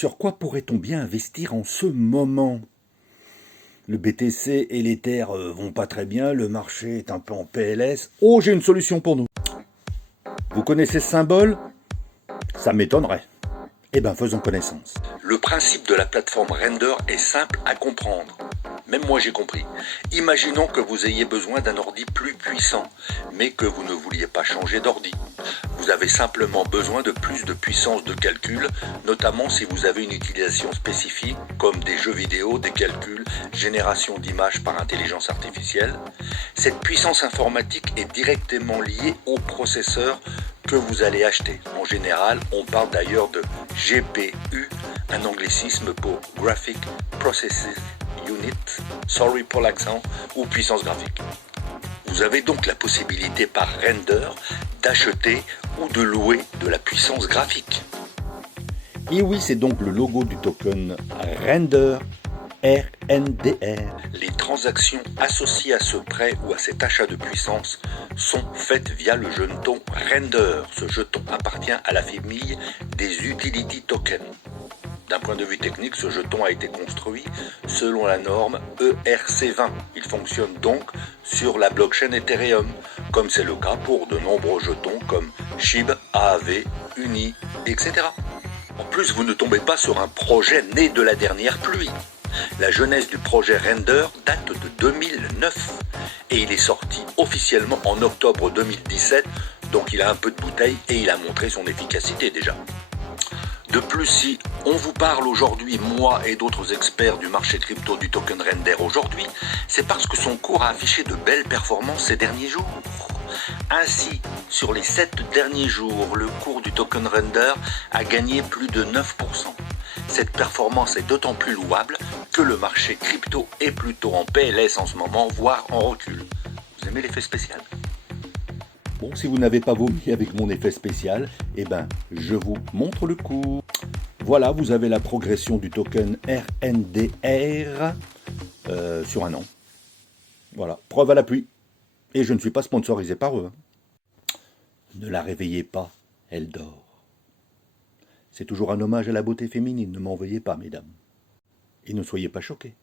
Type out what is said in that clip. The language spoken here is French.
Sur quoi pourrait-on bien investir en ce moment? Le BTC et l'Ether vont pas très bien, le marché est un peu en PLS. Oh, j'ai une solution pour nous. Vous connaissez ce symbole? Ça m'étonnerait. Eh bien, faisons connaissance. Le principe de la plateforme Render est simple à comprendre. Même moi j'ai compris. Imaginons que vous ayez besoin d'un ordi plus puissant, mais que vous ne vouliez pas changer d'ordi. Vous avez simplement besoin de plus de puissance de calcul, notamment si vous avez une utilisation spécifique, comme des jeux vidéo, des calculs, génération d'images par intelligence artificielle. Cette puissance informatique est directement liée au processeur que vous allez acheter. En général, on parle d'ailleurs de GPU, un anglicisme pour Graphic Processing Unit, sorry pour l'accent, ou puissance graphique. Vous avez donc la possibilité par Render d'acheter ou de louer de la puissance graphique. Et oui, c'est donc le logo du token Render, RNDR. Les transactions associées à ce prêt ou à cet achat de puissance sont faites via le jeton Render. Ce jeton appartient à la famille des Utility Tokens. D'un point de vue technique, ce jeton a été construit selon la norme ERC20. Il fonctionne donc sur la blockchain Ethereum, comme c'est le cas pour de nombreux jetons comme SHIB, AAV, UNI, etc. En plus, vous ne tombez pas sur un projet né de la dernière pluie. La jeunesse du projet Render date de 2009 et il est sorti officiellement en octobre 2017, donc il a un peu de bouteille et il a montré son efficacité déjà. De plus, si on vous parle aujourd'hui, moi et d'autres experts du marché crypto du token Render aujourd'hui, c'est parce que son cours a affiché de belles performances ces derniers jours. Ainsi, sur les 7 derniers jours, le cours du token Render a gagné plus de 9%. Cette performance est d'autant plus louable que le marché crypto est plutôt en PLS en ce moment, voire en recul. Vous aimez l'effet spécial ? Bon, si vous n'avez pas vomi avec mon effet spécial, eh ben, je vous montre le coup. Voilà, vous avez la progression du token RNDR sur un an. Voilà, preuve à l'appui. Et je ne suis pas sponsorisé par eux. Ne la réveillez pas, elle dort. C'est toujours un hommage à la beauté féminine, ne m'en veuillez pas, mesdames. Et ne soyez pas choqués.